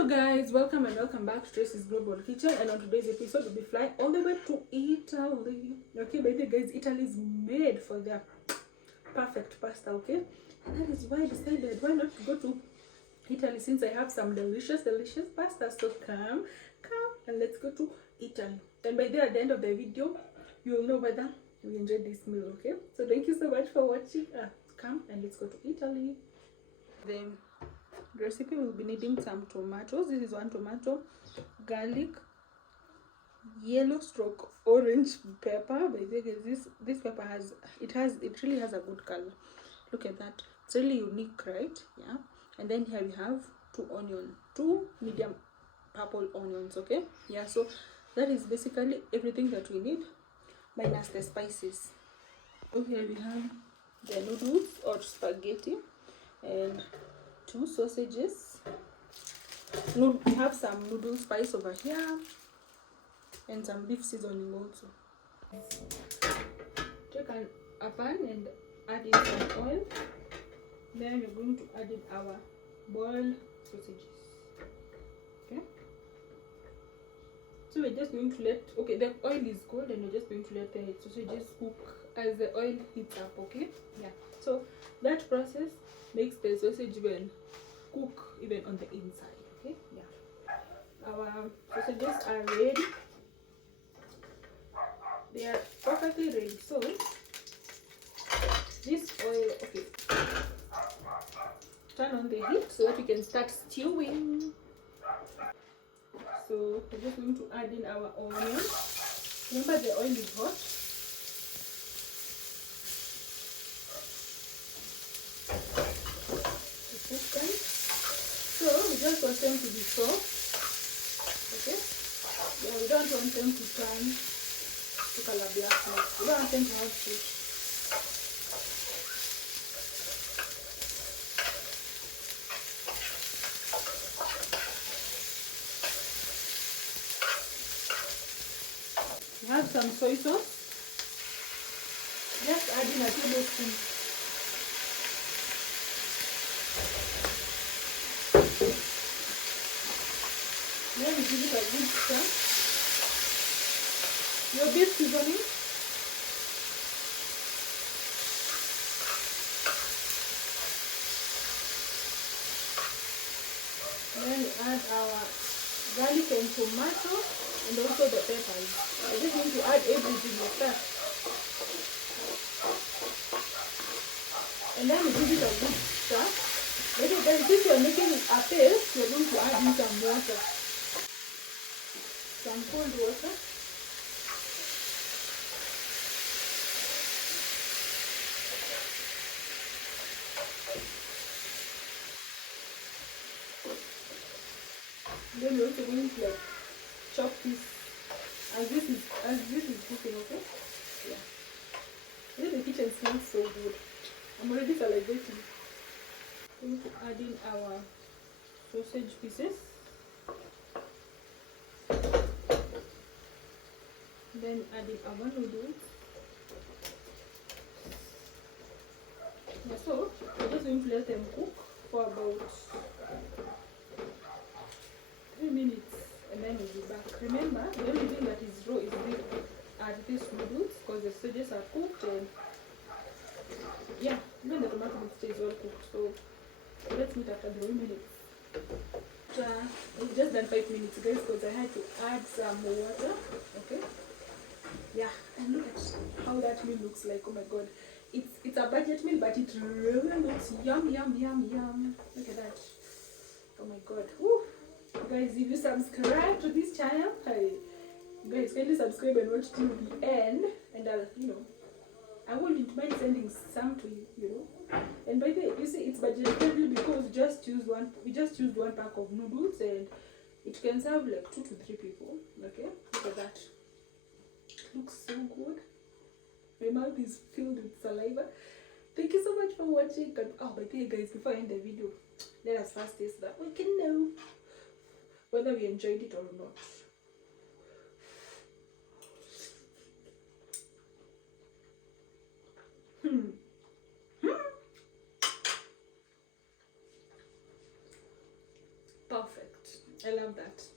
Hello guys, welcome and welcome back to Tracy's Global Kitchen, and on today's episode we'll be flying all the way to Italy. Okay, by the way guys, Italy is made for their perfect pasta, okay? And that is why I decided why not to go to Italy since I have some delicious pasta. So come and let's go to Italy. And by there at the end of the video, you'll know whether you enjoyed this meal, okay? So thank you so much for watching. Come and let's go to Italy. The recipe will be needing some tomatoes. This is 1 tomato, garlic, yellow stroke orange pepper. By the way, this pepper it really has a good color. Look at that, it's really unique, right? Yeah. And then here we have 2 medium purple onions. Okay, yeah, so that is basically everything that we need minus the spices. Okay, we have the noodles or spaghetti and 2 sausages. We have some noodle spice over here and some beef seasoning also. Take a pan and add in some oil. Then we're going to add in our boiled sausages. Okay, so we're just going to the oil is cold and we're just going to let the sausages cook as the oil heats up. Okay, yeah, so that process makes the sausage cook even on the inside. Okay, yeah, our sausages are ready. They are perfectly ready. So this oil, okay, turn on the heat so that we can start stewing. So we're just going to add in our onion. Remember, the oil is hot. So we just want them to be soft. Okay, yeah, we don't want them to turn to color black. We don't want them to have fish. We have some soy sauce. Just add in a tablespoon. Then we give it a good stir. Your beef seasoning. Then we add our garlic and tomato and also the peppers. I just need to add everything like that. And then we give it a good stir. Then since you are making a paste, you are going to add in some water. Some cold water. Then we're also going to chop this as this is cooking. Okay, yeah. I think the kitchen smells so good. I'm already salivating. Going to add in our sausage pieces. Then adding our noodles. Yeah, so we're just going to let them cook for about 3 minutes and then we'll be back. Remember, the only thing that is raw is these noodles because the sausages are cooked, and yeah, even the tomato stays well cooked. So let's meet after 3 minutes. It's just done 5 minutes guys because I had to add some water. Okay, yeah, and look at how that meal looks like. Oh my god, it's a budget meal, but it really looks yum. Look at that. Oh my god. Woo. Guys, if you subscribe to this channel, guys, kindly subscribe and watch till the end, and I wouldn't mind sending some to you, And by the way, you see, it's budget friendly because we just used one pack of noodles and it can serve like 2 to 3 people. Okay, look at that. It looks so good. My mouth is filled with saliva. Thank you so much for watching. Oh, by the way, guys, before I end the video, let us first taste that. We can know whether we enjoyed it or not. Perfect. I love that.